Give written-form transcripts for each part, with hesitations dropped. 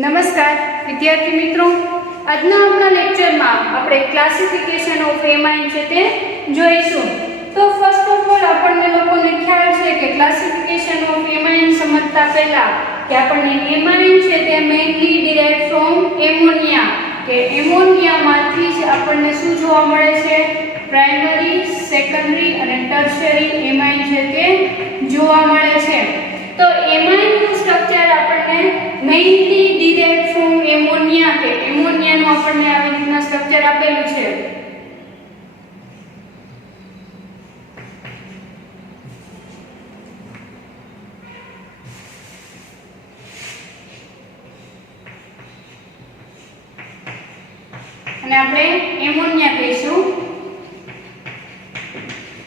નમસ્કાર વિદ્યાર્થી મિત્રો, આજના આપણા લેક્ચરમાં આપણે ક્લાસિફિકેશન ઓફ એમાઇન છે તે જોઈશું. તો ફર્સ્ટ ઓફ ઓલ આપણને લોકોને ખ્યાલ છે કે ક્લાસિફિકેશન ઓફ એમાઇન સમજતા પહેલા કે આપણને એમાઇન છે તે મેઇનલી ડિરાઇવ્ડ ફ્રોમ એમોનિયા, કે એમોનિયામાંથી જ આપણને શું જોવા મળે છે, પ્રાઇમરી, સેકન્ડરી અને ટર્શરી એમાઇન છે તે જોવા મળે છે. તો એમાઇનનું સ્ટ્રક્ચર આપણને મેઇનલી ડિરાઇવ્ડ ફ્રોમ એમોનિયા, કે એમોનિયાનું આપણને આવી રીતના સ્ટ્રક્ચર આપેલું છે. અને આપણે એમોનિયા કહીશું.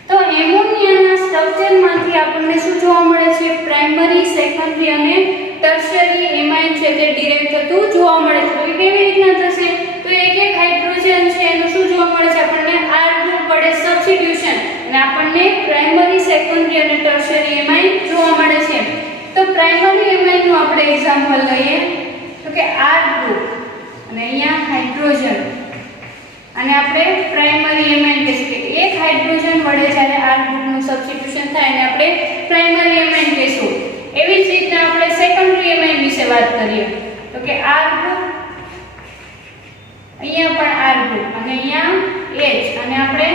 તો એમોનિયાના સ્ટ્રક્ચરમાંથી આપણને શું જોવા મળે છે, પ્રાઇમરી, સેકન્ડરી અને ટર્શરી એમાઇન છે તે ડિરાઇવ થતું જોવા મળે છે. તો એ કેવી રીતના થશે, તો એક એક હાઇડ્રોજન છે એનું શું જોવા મળે છે, આપણને R ગ્રુપ વડે સબસ્ટિટ્યુશન, અને આપણને પ્રાઇમરી, સેકન્ડરી અને ટર્શરી એમાઇન જોવા મળે છે. તો પ્રાઇમરી એમાઇનનું આપણે એક્ઝામ્પલ લઈએ તો કે R ગ્રુપ અને અહીંયા હાઇડ્રોજન, અને આપણે પ્રાઇમરી એમાઇન કહીશું કે એક હાઇડ્રોજન વડે જ્યારે R ગ્રુપનું સબસ્ટિટ્યુશન થાય અને આપણે પ્રાઇમરી એમાઇન કહીશું. એવી જ રીતના આપણે સેકન્ડરી એમાઇન વિશે વાત કરીએ તો કે R ગ્રુપ, અહીંયા પણ R ગ્રુપ અને અહીંયા H, અને આપણે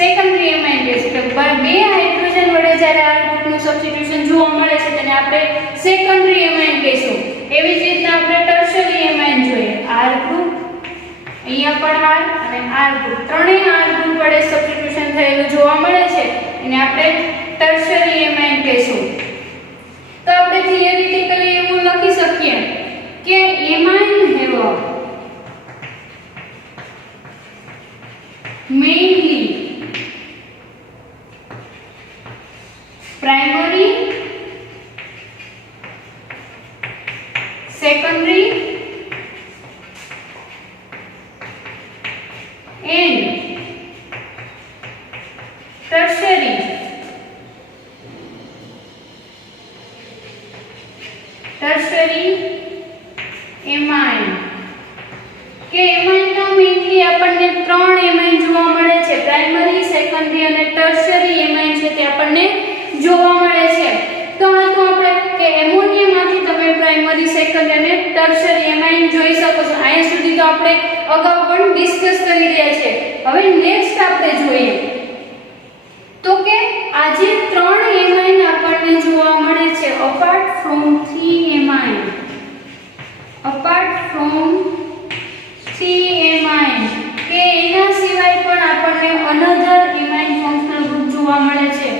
સેકન્ડરી એમાઇન કહીશું કે બે હાઇડ્રોજન વડે જ્યારે R ગ્રુપનું સબસ્ટિટ્યુશન જોવા મળે છે તેને આપણે સેકન્ડરી એમાઇન કહીશું. એવી જ રીતના આપણે ટર્શરી એમાઇન જોઈએ, R ગ્રુપ, અહીંયા પણ R અને R ગ્રુપ, ત્રણેય R ગ્રુપ વડે સબસ્ટિટ્યુશન થયેલું જોવા મળે છે એને આપણે ટર્શરી એમાઇન કહીશું. તો આપણે થિયરિટિકલી એવું લખી શકીએ કે amine have mainly primary, secondary and tertiary amine, કે એમાઇનનો મેઇનલી આપણને ત્રણ એમાઇન જોવા મળે છે, પ્રાઇમરી, સેકન્ડરી અને ટર્શરી એમાઇન છે તે આપણને જોવા મળે છે. તો આ તો આપણે કે એમોનિયામાંથી તમે પ્રાઇમરી, સેકન્ડરી અને ટર્શરી એમાઇન જોઈ શકો છો. અહીંયા સુધી તો આપણે અગાઉ પણ ડિસ્કસ કરી રહ્યા છે. હવે નેક્સ્ટ આપણે જોઈએ તો કે આજે ત્રણ એમાઇન આપણને જોવા મળે છે apart from 3 amine, apart from 3 amine, કે એના સિવાય પણ આપણને અનધર એમાઇન ફંક્શનલ ગ્રુપ જોવા મળે છે.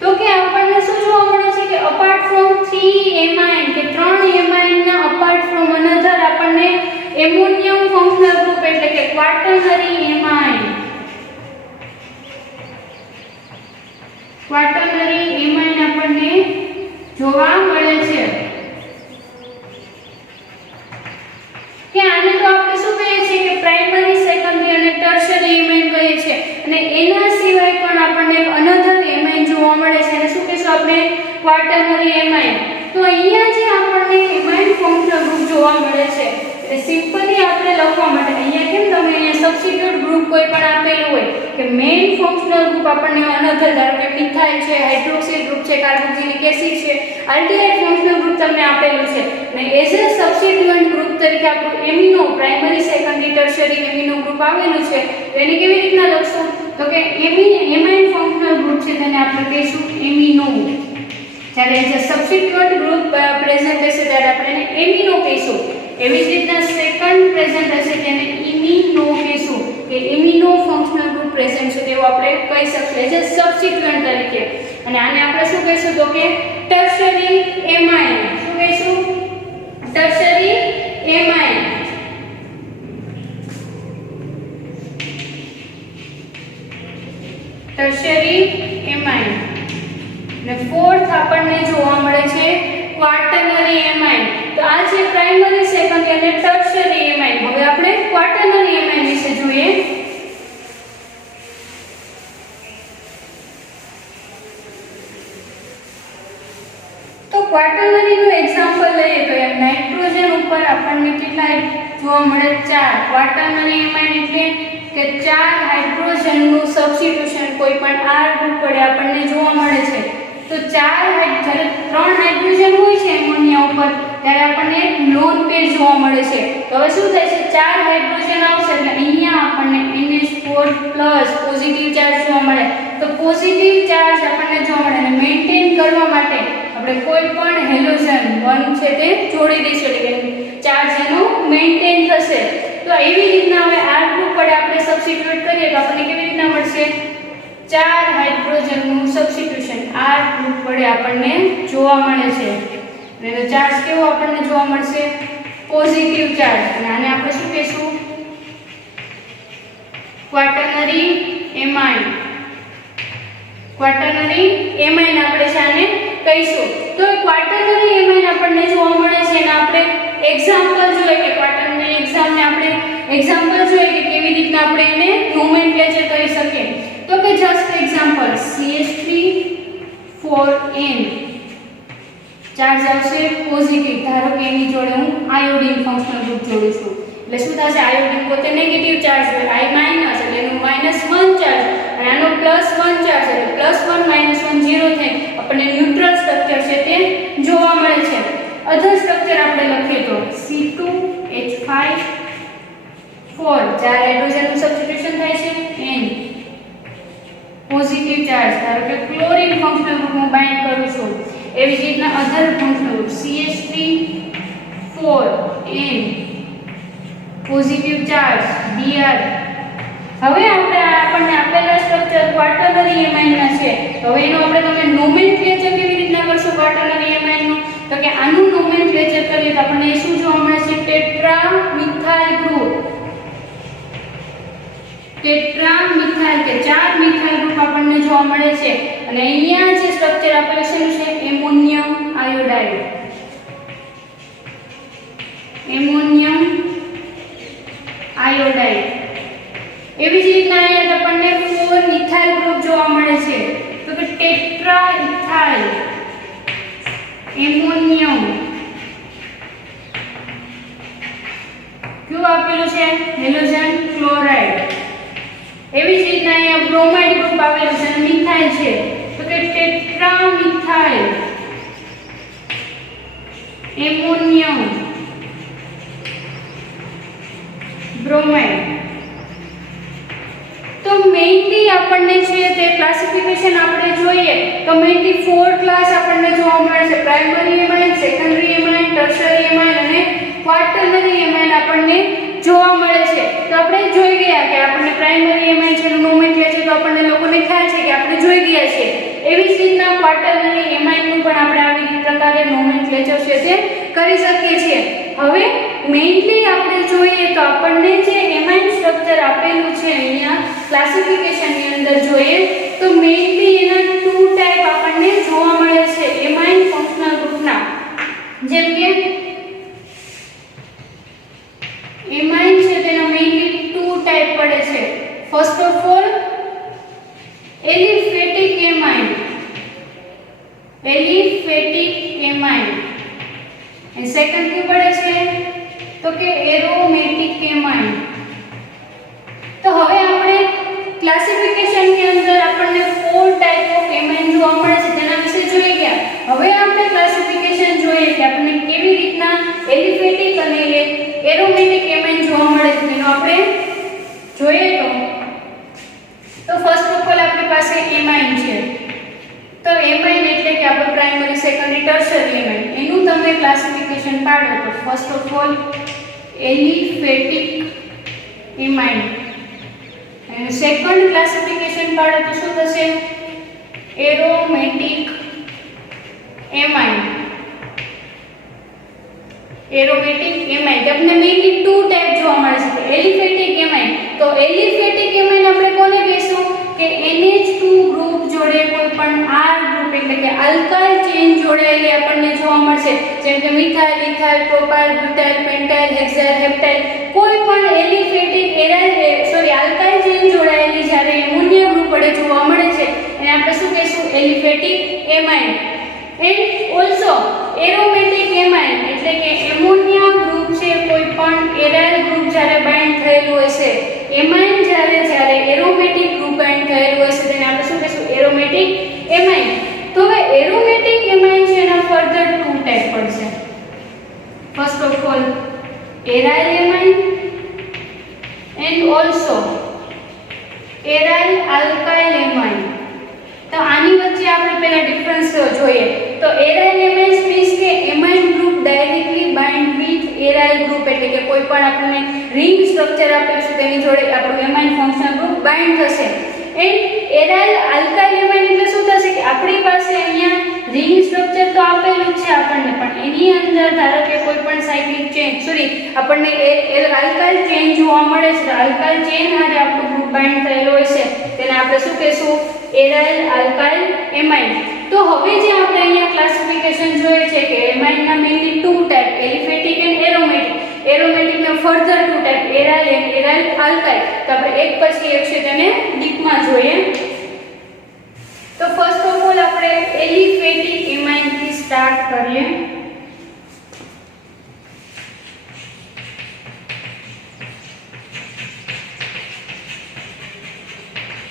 તો કે આપણને શું જોવા મળે છે કે અપાર્ટ ફ્રોમ 3 એમાઇન, કે ત્રણ એમાઇનના અપાર્ટ ફ્રોમ અનધર આપણને એમોનિયમ ફંક્શનલ ગ્રુપ એટલે કે ક્વાટર્નરી એમાઇન, ક્વાટર્નરી એમાઇન આપણને જોવા મળે છે. કે આને તો આપણે શું કહીએ છીએ કે પ્રાઇમરી, સેકન્ડરી અને ટર્શરી એમાઇન કહીએ છીએ, અને એના સિવાય પણ આપણને અનધર એમાઇન જોવા મળે છે અને શું કહીશું આપણે, ક્વાટર્નરી એમાઇન. તો અહીંયા જે આપણને એમાઇન ફંક્શનલ ગ્રુપ જોવા મળે છે એ સિમ્પલી આપણે લખવા માટે અહીંયા કેમ તમે અહીંયા સબસ્ટિટ્યુટ ગ્રુપ કોઈ પણ આપેલું હોય કે મેઇન ફંક્શનલ ગ્રુપ આપણને અનધર, ધારો કે મિથાઇલ છે, હાઇડ્રોક્સિલ ગ્રુપ છે, કાર્બોક્સિલિક એસિડ છે, આલ્ડિહાઇડ ફંક્શનલ ગ્રુપ તમને આપેલું છે, અને એઝ અ સબસ્ટિટ્યુઅન્ટ ગ્રુપ તરીકે આપણું amino, primary, secondary, tertiary amino group આવેલું છે. તો એને કેવી રીતના લખશું તો કે એમાઇન ફંક્શનલ ગ્રુપ છે તેને આપણે કહીશું એમિનો. જ્યારે જે સબસ્ટિટ્યુઅન્ટ ગ્રુપ પ્રેઝન્ટ હશે ત્યારે આપણે એને એમિનો કહીશું. એવી જ રીતના સેકન્ડ પ્રેઝન્ટ હશે તેને ઇમિનો કહીશું, કે ઇમિનો ફંક્શનલ ગ્રુપ પ્રેઝન્ટ છે તેવું આપણે કહી શકીએ જે સબસ્ટિટ્યુઅન્ટ તરીકે. અને આને આપણે શું કહીશું તો કે ટર્શરી એમાઇન. શું કહીશું, ટર્શરી એમાઇન. Tertiary amine. અને ફોર્થ આપણને જોવા મળે છે ક્વાટર્નરી એમાઇન. તો આ છે પ્રાઇમરી, સેકન્ડરી અને ટર્શરી એમાઇન. હવે આપણે ક્વાટર્નરી એમાઇન વિશે જોઈએ. તો ક્વાટર્નરી નું એક્ઝામ્પલ લઈએ તો એમ નાઇટ્રોજન ઉપર આપણને કેટલા જોવા મળે? 4. ક્વાટર્નરી એમાઇન એટલે કે 4 હાઇડ્રોજન નું સબસ્ટિટ્યુશન કોઈ પણ R ગ્રુપ વડે આપણને જોવા મળે છે. તો 4 જ્યારે 3 હાઇડ્રોજન હોય છે એમોનિયા ઉપર ત્યારે આપણને એક લોન પેર જોવા મળે છે. તો હવે શું થાય છે? 4 હાઇડ્રોજન આવશે એટલે અહીંયા આપણને NH4+ પોઝિટિવ ચાર્જ જોવા મળે. તો પોઝિટિવ ચાર્જ આપણને જોવા મળે અને મેન્ટેન કરવા માટે આપણે કોઈ પણ હેલોજન 1 છે તે જોડી દઈશું એટલે ચાર્જ એનો મેન્ટેન થશે. તો એવી રીતના હવે R ગ્રુપ વડે આપણે સબસ્ટિટ્યુટ કરીએ તો આપણને કેવી રીતના મળશે? 4 હાઇડ્રોજન નું સબસ્ટિટ્યુશન R ગ્રુપ વડે આપણને જોવા મળે છે. અને એનો ચાર્જ કેવો આપણને જોવા મળશે? Positive charge. અને આને આપણે શું કહીશું? ક્વાટર્નરી એમાઇન. ક્વાટર્નરી એમાઇન આપણે આને કહીશું. તો ક્વાટર્નરી એમાઇન આપણને જોવા મળે છે અને આપણે એક્ઝામ્પલ જોઈએ કે ક્વાટર્નરી એક્ઝામને આપણે એક્ઝામ્પલ જોઈએ કે કેવી રીતના આપણે એને નોમેનક્લેચર કરી શકીએ. તો કે just example CH3 4N charge આવશે પોઝિટિવ. ધારો કે એની જોડે હું આયોડિન ફંક્શનલ ગ્રુપ જોડું છું એટલે શું થશે? આયોડિન પોતે નેગેટિવ ચાર્જ હોય, I- એટલે એનું -1 ચાર્જ અને આનો +1 ચાર્જ એટલે +1 -1 0 થાય. આપણને ન્યુટ્રલ સ્ટ્રક્ચર છે તે જોવા મળે છે. અધર સ્ટ્રક્ચર આપણે લખીએ તો C2H5 4 ચાર હાઇડ્રોજનનું સબસ્ટિટ્યુશન થાય છે N પોઝિટિવ ચાર્જ. ધારો કે ક્લોરીન ફંક્શનલ ગ્રુપ હું બાઇન્ડ કરું છું એવી જ રીતના other functional group CH3 4N positive charge Br. હવે આપણને આપેલા સ્ટ્રક્ચર ક્વાટર્નરી એમાઇનના છે. હવે એનો આપણે તમે નોમેનક્લેચર કેવી રીતના કરશો ક્વાટર્નરી એમાઇનનું? તો કે આનું નોમેનક્લેચર કરીએ તો આપણને શું જોવા મળે છે? Tetra methyl group. Tetra methyl કે 4 મિથાઇલ ગ્રુપ આપણને જોવા મળે છે. અને અહીંયા જે સ્ટ્રક્ચર આપેલું છે એમોનિયમ આયોડાઇડ. Ammonium iodide. એવી જ રીતના અહીંયા આપણને 4 મિથાઇલ ગ્રુપ જોવા મળે છે. તો કે ટેટ્રા ઇથાઇલ એમોનિયમ કયું આપેલું છે? Halogen chloride. એવી જ રીતના અહીંયા બ્રોમાઇડ ગ્રુપ આવેલું છે અને મિથાઇલ છે. તો કે ટેટ્રા મિથાઇલ એમોનિયમ બ્રોમાઇડ. તો મેઇનલી આપણને છે તે ક્લાસિફિકેશન આપણે જોઈએ તો મેઇનલી 4 ક્લાસ આપણને જોવા મળે છે. Primary amine, secondary amine, tertiary amine અને ક્વાટર્નરી એમાઇન આપણને જોવા મળે છે. તો આપણે જોઈ ગયા કે આપણને પ્રાઇમરી એમાઇન છે નોમેનક્લેચર તો આપણને લોકોને ખ્યાલ છે કે આપણે જોઈ ગયા છે. એવી જ રીતના ક્વાટર્નરી એમાઇનનું પણ આપણે આવી પ્રકારે નોમેનક્લેચર છે તે કરી શકીએ છીએ. હવે મેઇનલી આપણે જોઈએ તો આપણને જે એમાઇન સ્ટ્રક્ચર આપેલું છે અહીંયા ક્લાસિફિકેશનની અંદર જોઈએ તો મેઇનલી એના 2 ટાઈપ આપણને જોવા મળે છે એમાઇન ફંક્શનલ ગ્રુપના. જેમ કે એમાઇન છે તેના મેઇનલી 2 ટાઈપ પડે છે. First of all aliphatic amine. Aliphatic amine. અને સેકન્ડ કયું પડે છે? તો કે એરોમેટિક એમાઇન. તો હવે આપણે ક્લાસિફિકેશનની અંદર આપણને 4 ટાઈપ ઓફ એમાઇન જોવા મળે છે તેના વિશે જોઈ ગયા. હવે આપણે ક્લાસિફિકેશન જોઈએ કે આપણને કેવી રીતના એલિફેટિક અને એરોમેટિક એમાઇન જોવા મળે છે તેનો આપણે જોઈએ તો ફર્સ્ટ ઓફ ઓલ આપણી પાસે એમાઇન છે. તો એમાઇન એટલે કે આપણે પ્રાઇમરી, સેકન્ડરી, ટર્શરી એમાઇન એનું તમે ક્લાસિફિકેશન પાડો તો first of all aliphatic amine. અને સેકન્ડ ક્લાસિફિકેશન પાડો તો શું થશે? Aromatic amine. એરોમેટિક એમાઇન તમને મેઇનલી 2 ટાઈપ જોવા મળે છે. Aliphatic amine. તો એલિફેટિક એમાઇન આપણે કોને કહીશું કે NH2 ગ્રુપ જોડે કોઈ પણ R ગ્રુપ એટલે કે આલ્કાઇલ ચેન જોડાયેલી આપણને જોવા મળશે છે, જેમ કે મિથાઇલ, ઇથાઇલ, પ્રોપાઇલ, બ્યુટાઇલ, પેન્ટાઇલ, હેક્સાઇલ, હેપ્ટાઇલ, કોઈ પણ એલિફેટિક આલ્કાઇલ ચેન જોડાયેલી જ્યારે એમોનિયા ગ્રુપ વડે જોવા મળે છે એને આપણે શું કહીશું? Aliphatic amine. And also aromatic amine એટલે કે એમોનિયા ગ્રુપ છે કોઈ પણ એરાઇલ ગ્રુપ જ્યારે બાઇન્ડ થયેલું હોય છે, એમાઇન જ્યારે એરોમેટિક ગ્રુપ બાઇન્ડ થયેલું હોય છે તેને આપણે શું કહીશું? Aromatic amine. તો હવે એરોમેટિક એમાઇન છે એના ફર્ધર ટુ ટાઈપ પડશે. First of all aryl amine and also aryl alkyl amine. તો આની વચ્ચે આપણે પહેલા ડિફરન્સ જોઈએ. તો એરાઇલ એમાઇન્સ મીન્સ કે amine group directly bind with aryl group એટલે કે કોઈ પણ આપણને રિંગ સ્ટ્રક્ચર આપેલું છે તેની જોડે આપણું એમાઇન ફંક્શનલ ગ્રુપ બાઇન્ડ થશે. એન્ડ એરાઇલ આલ્કાઇલ એમાઇન એટલે શું થશે કે આપણી પાસે અહીંયા રિંગ સ્ટ્રક્ચર તો આપેલું જ છે આપણને, પણ એની અંદર ધારો કે કોઈ પણ સાયક્લિક ચેન આપણને આલ્કાઇલ ચેન જોવા મળે છે. આલ્કાઇલ ચેન હારે આપણું ગ્રુપ બાઇન્ડ થયેલો હોય છે તેને આપણે શું કહીશું? Aryl alkyl amine. તો હવે જે આપણે અહીંયા ક્લાસિફિકેશન જોઈએ છે કે એમાઇનના mainly two type, aliphatic and aromatic. એરોમેટિકના further two type, aryl and aryl alkyl. તો આપણે એક પછી એક છે તેને ડીપમાં જોઈએ. તો ફર્સ્ટ ઓફ ઓલ આપણે એલિફેટિક એમાઇન થી સ્ટાર્ટ કરીએ.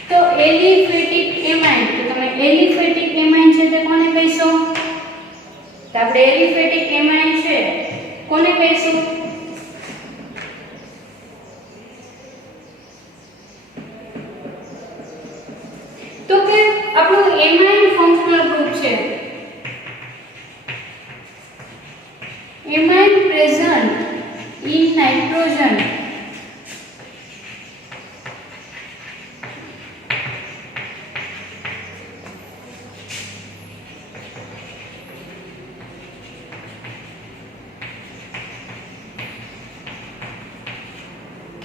તો એલિફેટિક એમાઇન, તો તમે એલિફેટિક એમાઇન છે તે કોને કહીશો? તો આપણે એલિફેટિક એમાઇન છે કોને કહીશું? તો કે આપણું એમાઇન ફંક્શનલ ગ્રુપ છે, એમાઇન પ્રેઝન્ટ ઇન નાઇટ્રોજન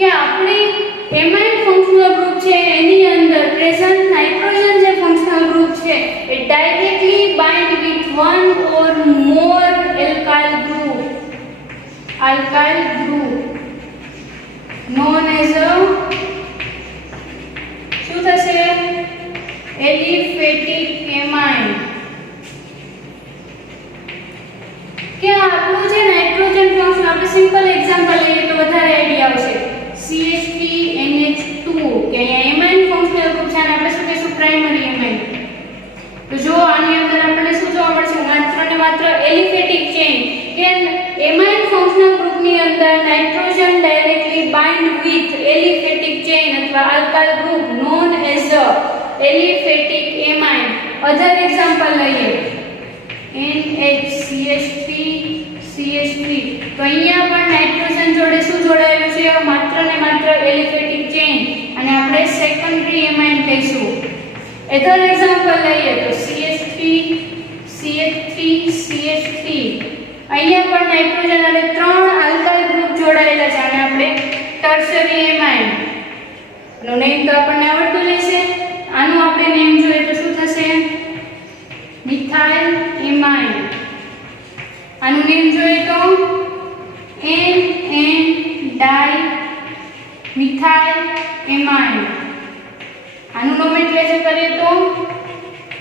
કે આપણી એમાઇન ફંક્શનલ ગ્રુપ છે એની અંદર પ્રેઝન્ટ નાઇટ્રોજન જે ફંક્શનલ ગ્રુપ છે એ directly bind with one or more alkyl group known as a શું થશે? Aliphatic amine. કે આપણું જે નાઇટ્રોજન ફંક્શન, આપણે સિમ્પલ એક્ઝામ્પલ લઈએ તો વધારે આઈડિયા આવશે. CH3NH2 કે અહીંયા એમાઇન ફંક્શનલ ગ્રુપ છે અને આપણે શું કહીશું? Primary amine. તો જો આની અંદર આપણને શું જોવા મળશે? માત્ર ને માત્ર એલિફેટિક ચેન કે એમાઇન ફંક્શનલ ગ્રુપની અંદર nitrogen directly bind with aliphatic chain અથવા alkyl group known as a aliphatic amine. Other example લઈએ NHCH3CH3. તો અહીંયા પણ નાઇટ્રોજન જોડે શું જોડાયેલું છે? માત્ર ને માત્ર એલિફેટિક ચેન અને આપણે સેકન્ડરી એમાઇન કહીશું. અધર એક્ઝામ્પલ લઈએ તો CH3CH3CH3. અહીંયા પણ નાઇટ્રોજન અને ત્રણ આલ્કાઇલ ગ્રુપ જોડાયેલા છે અને આપણે ટર્શરી એમાઇન. નો નેમ તો આપણને આવડતું જ હશે. આનું આપણે નેમ જોઈએ તો શું થશે? Methyl amine. આનું નેમ જોઈએ તો NN ડાઈ મિથાઇલ એમાઇન. આનું નોમેનક્લેચર કરીએ તો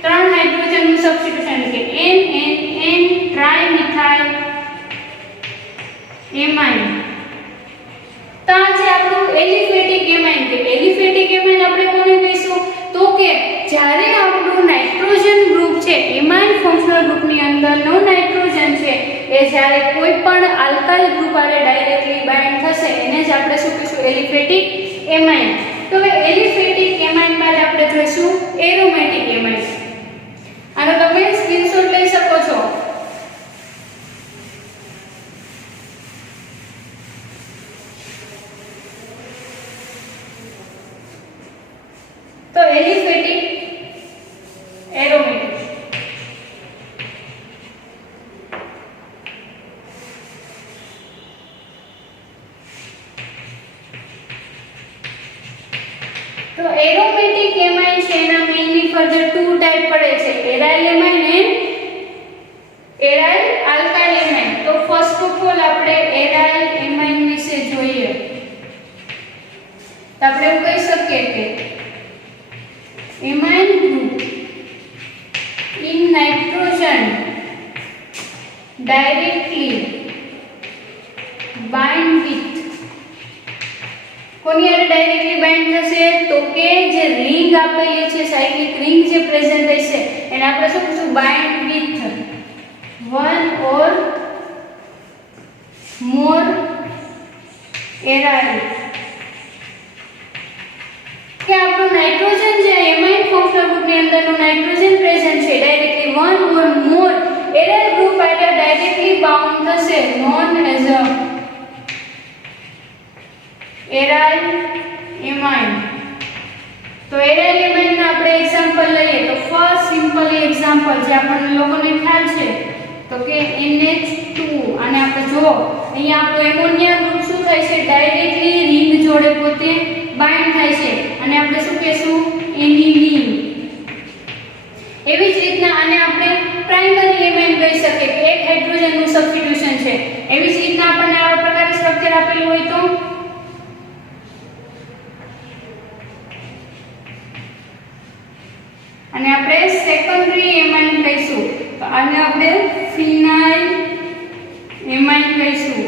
ત્રણ હાઇડ્રોજન નું સબસ્ટિટ્યુશન કે NNN ટ્રાઇમિથાઇલ એમાઇન. તો આ છે આપણું એલિફેટિક એમાઇન. કે એલિફેટિક એમાઇન આપણે કોને કહીશું? તો કે જ્યારે આપણું નાઇટ્રોજન ગ્રુપ છે એમાઇન ફંક્શનલ ગ્રુપની અંદરનો નાઇટ્રોજન છે એ જ્યારે કોઈ પણ આલ્કાઇલ ગ્રુપ આરે ડાયરેક્ટલી બાઇન્ડ થશે એને જ આપણે શું કહીશું? Aliphatic amine. તો હવે એલિફેટિક એમાઇન માટે આપણે જોઈશું એરોમેટિક એમાઇન. આનો તમે સ્ક્રીનશોટ લઈ શકો છો. તો એલિફેટિક એરોમેટિક. તો એરોમેટિક એમાઇન છે એના મેઇનલી ફર્ધર ટુ ટાઈપ પડે છે, aryl amine and aryl alkyl amine, તો ફર્સ્ટ ઓફ ઓલ આપણે એરાઇલ એમાઇન વિશે જોઈએ. તો આપણે એવું કહી શકીએ કે amine group in nitrogen directly bind with, કોની હારે ડાયરેક્ટલી બાઇન્ડ થશે? તો કે જે રિંગ આપેલી છે, સાયક્લિક રિંગ જે પ્રેઝન્ટ હશે એને આપણે શું કહીશું? Bind with one or more aryl. કે આપણું નાઇટ્રોજન જે એમાઇન ફંક્શનલ ગ્રુપની અંદરનું નાઇટ્રોજન પ્રેઝન્ટ છે directly one or more aryl group હારે ડાયરેક્ટલી બાઉન્ડ થશે, known as a aryl amine. તો aryl amine ના આપણે એક્ઝામ્પલ લઈએ તો ફર્સ્ટ સિમ્પલ એક્ઝામ્પલ જે આપણને લોકોને ખ્યાલ છે તો કે NH2. અને આપણે જો અહીંયા આપણો એમોનિયા ગ્રુપ શું થાય છે? ડાયરેક્ટલી રિંગ જોડે પોતે બાઇન્ડ થાય છે અને આપણે શું કહેશું? એનિલીન. એવી જ રીતના આને આપણે પ્રાઇમરી એમાઇન કહી શકીએ કે એક હાઇડ્રોજનનું સબસ્ટિટ્યુશન છે. એવી જ રીતના આપણને આવા પ્રકારે સ્ટ્રક્ચર આપેલું હોય તો અને આપણે સેકન્ડરી એમાઇન કહીશું. તો આને આપણે ફિનાઇલ એમાઇન કહીશું.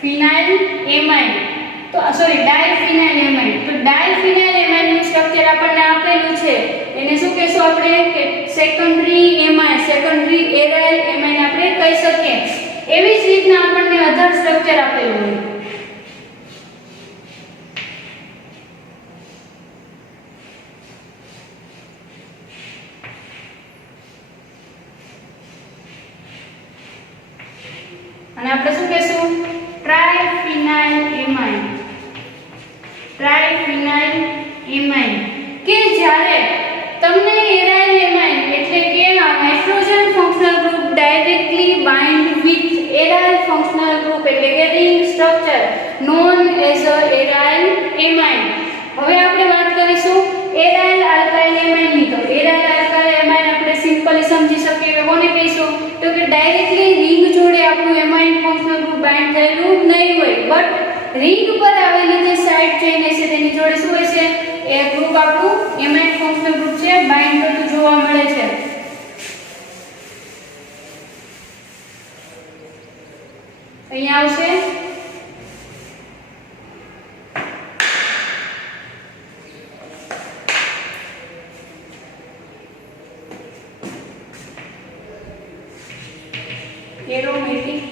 ફિનાઇલ એમાઇન તો સોરી ડાયફિનાઇલ એમાઇન. તો ડાયફિનાઇલ એમાઇન નું સ્ટ્રક્ચર આપણને આપેલું છે એને શું કહેશું આપણે? કે secondary amine, secondary aryl amine આપણે કહી શકીએ. એવી જ રીતના આપણને અધર સ્ટ્રક્ચર આપેલું હોય. અને આપણે શું કહેશું? ટ્રાઇફિનાઇલ એમાઇન. ટ્રાઇફિનાઇલ એમાઇન કે જ્યારે તમને એરાઇલ એમાઇન એટલે કે nitrogen functional group directly bind with aryl functional group એટલે કે રિંગ સ્ટ્રક્ચર નોન એઝ અ એરાઇલ એમાઇન. હવે આપણે વાત કરીશું એરાઇલ આલ્કાઇલ એમાઇનની. તો એરાઇલ આલ્કાઇલ એમાઇન આપણે સિમ્પલી સમજી શકીએ કે કોને કહીશું? તો કે ડાયરેક્ટલી રિંગ જોડે આપણું એમાઇન ફંક્શનલ ગ્રુપ બાઇન્ડ થયેલું નહીં હોય, બટ રિંગ પર આવેલી જે સાઇડ ચેઇન હશે તેની જોડે શું હશે? એ ગ્રુપ આપણું એમાઇન ફંક્શનલ ગ્રુપ છે બાઇન્ડ થતું જોવા મળે છે. અહીંયા આવશે એરોમેટિક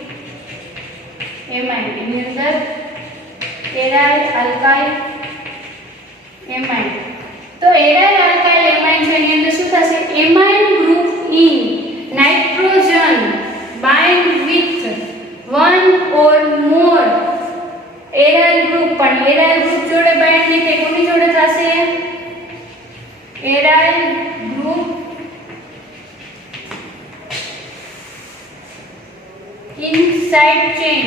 એમાઇન, એની અંદર એરાઇલ આલ્કાઇલ એમાઇન. તો એરાઇલ આલ્કાઇલ એમાઇન છે એની અંદર શું થશે? Amine group in nitrogen bind with one or more aryl group. પણ એરાઇલ ગ્રુપ જોડે બાઇન્ડ નહીં થાય, કોની જોડે થશે? Aryl group in side chain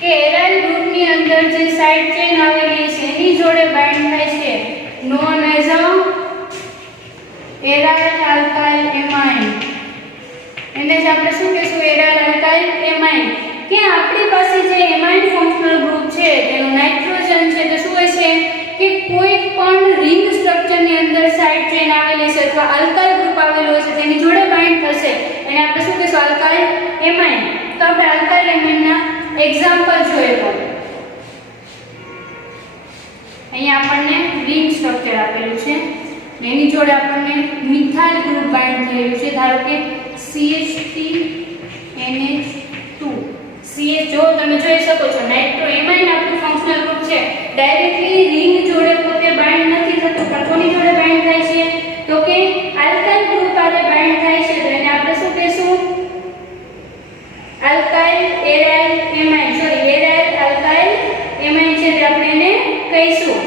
કે એરાઇલ ગ્રુપની અંદર જે સાઇડ ચેઇન આવેલી છે એની જોડે બાઇન્ડ થાય છે, નોન એઝ અ એરાઇલ આલ્કાઇલ એમાઇન. એને જ આપણે શું કહીશું? Aryl alkyl amine. કે આપણી પાસે જે એમાઇન ફંક્શનલ ગ્રુપ છે તેનું નાઇટ્રોજન છે તો શું હશે? કે કોઈ પણ રિંગ સ્ટ્રક્ચરની અંદર સાઇડ ચેઇન આવેલી છે અથવા આલ્કાઇલ ગ્રુપ આવેલું હશે તેની જોડે બાઇન્ડ થશે એને આપણે શું કહીશું? Alkyl amine. તો આપણે આલ્કાઇલ એમાઇનના એક્ઝામ્પલ જોઈએ તો અહીંયા આપણને રિંગ સ્ટ્રક્ચર આપેલું છે એની જોડે આપણને મિથાઇલ ગ્રુપ બાઇન્ડ થયેલું છે. ધારો કે CH3NH2. CH જો તમે જોઈ શકો છો નાઇટ્રો એમાઇન આપણું ફંક્શનલ ગ્રુપ છે ડાયરેક્ટલી રિંગ જોડે પોતે બાઇન્ડ નથી થતું, પણ કોની જોડે બાઇન્ડ થાય છે? તો કે આલ્કાઇલ ગ્રુપ સાથે બાઇન્ડ થાય છે તો એને આપણે શું કહીશું? Alkyl aryl amine, sorry aryl alkyl amine છે તે આપણે એને કહીશું.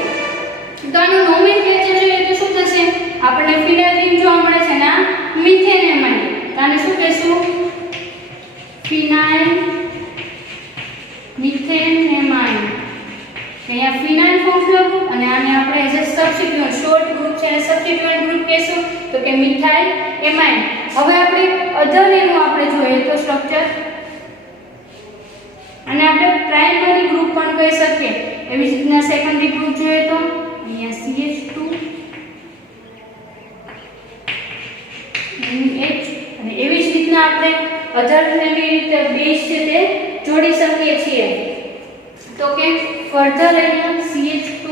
તો આનું નોમેનક્લેચર જોઈએ તો શું થશે? આપણને ફિનાઇલ રિંગ જોવા મળે છે ને મિથેન એમાઇન. તો આને શું કહીશું? ફિનાઇલ મિથેન એમાઇન. અહીંયા ફિનાઇલ ફંક્શનલ ગ્રુપ અને આને આપણે એઝ અ સબસ્ટિટ્યુઅન્ટ શોર્ટ ગ્રુપ છે અને સબસ્ટિટ્યુઅન્ટ ગ્રુપ કહીશું તો કે મિથાઇલ એમાઇન. હવે આપણે અધર એનું આપણે જોઈએ તો સ્ટ્રક્ચર, અને આપણે પ્રાઇમરી ગ્રુપ પણ કહી શકીએ. એવી જ રીતના સેકન્ડરી ગ્રુપ જોઈએ તો અહીંયા CH2 NH, અને એવી જ રીતના આપણે અધર એવી રીતે બેઝ છે તે જોડી શકીએ છીએ. તો કે ફર્ધર અહીંયા CH2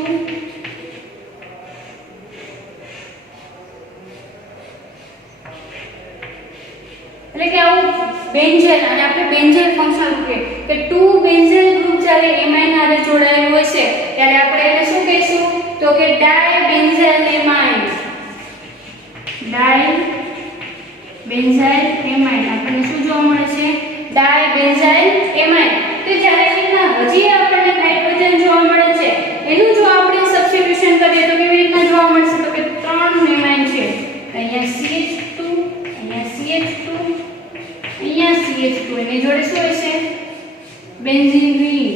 એટલે કે આવું બેન્ઝેલ, અને આપણે બેન્ઝેલ ફંક્શન કે 2 બેન્ઝેલ ગ્રુપ જ્યારે એમાઇન હારે જોડાયેલું હોય છે ત્યારે આપણે એને શું કહીશું તો કે ડાયબેન્ઝાઇલ એમાઇન. ડાયબેન્ઝાઇલ એમાઇન આપણને શું જોવા મળે છે? ડાયબેન્ઝાઇલ એમાઇન. તો જ્યારે રીતના હજી આપણને હાઇડ્રોજન જોવા મળે છે એનું જો આપણે સબસ્ટિટ્યુશન કરીએ તો કેવી રીતના જોવા મળશે તો કે 3 એમાઇન છે. અહીંયા CH2, અહીંયા CH2, અહીંયા CH2, એની જોડે શું હશે? Benzene ring.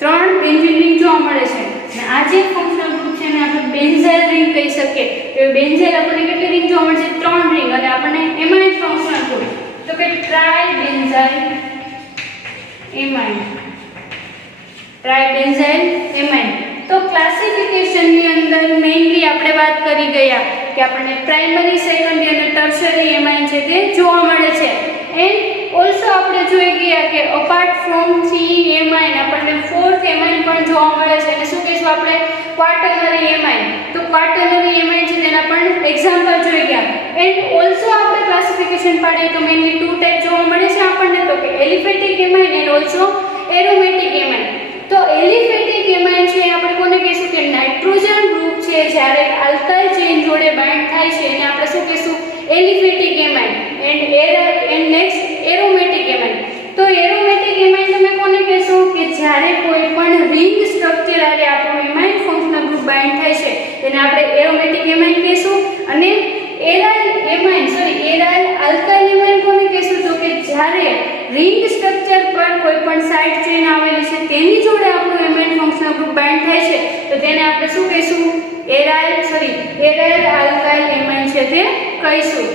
ત્રણ બેન્ઝીન રિંગ જોવા મળે છે. અને આ જે ફંક્શનલ ગ્રુપ છે એને આપણે બેન્ઝાઇલ રિંગ કહી શકીએ. તો બેન્ઝાઇલ આપણને કેટલી રિંગ જોવા મળે છે? 3 રિંગ. અને આપણને એમાઇન ફંક્શનલ ગ્રુપ તો કે ટ્રાઇબેન્ઝાઇલ એમાઇન. ટ્રાઇબેન્ઝાઇલ એમાઇન. તો ક્લાસિફિકેશન ની અંદર મેઇનલી આપણે વાત કરી ગયા કે આપણને પ્રાઇમરી, સેકન્ડરી અને ટર્શરી એમાઇન છે તે જોવા મળે છે. એન્ડ ઓલસો આપણે જોઈ ગયા કે અપાર્ટ ફ્રોમ 3 એમાઇન આપણને 4th એમાઇન પણ જોવા મળે છે. અને શું કહીશું આપણે? ક્વાટર્નરી એમાઇન. તો ક્વાટર્નરી એમાઇન છે તેના પણ એક્ઝામ્પલ જોઈ ગયા. એન્ડ ઓલસો આપણે ક્લાસિફિકેશન પાડીએ તો મેઇનલી 2 ટાઈપ જોવા મળે છે આપણને, તો કે aliphatic amine and also aromatic amine. તો એલિફેટિક એમાઇન છે આપણે કોને કહીશું કે નાઇટ્રોજન ગ્રુપ છે જ્યારે આલ્કાઇલ ચેઇન જોડે બાઇન્ડ થાય છે એને આપણે શું કહીશું? Aliphatic amine. And next aromatic amine. તો એરોમેટિક એમાઇન તમે કોને કહેશો કે જ્યારે કોઈ પણ રિંગ સ્ટ્રક્ચર આરે આપણું એમાઇન ફંક્શનલ ગ્રુપ બાઇન્ડ થાય છે તેને આપણે એરોમેટિક એમાઇન કહીશું. અને એરાઇલ આલ્કાઇલ એમાઇન કોને કહીશું તો કે જ્યારે રિંગ સ્ટ્રક્ચર પર કોઈ પણ સાઇડ ચેન આવેલી છે તેની જોડે આપણું એમાઇન ફંક્શનલ ગ્રુપ બાઇન્ડ થાય છે તો તેને આપણે શું કહીશું? એરાઇલ આલ્કાઇલ એમાઇન છે તે કહીશું.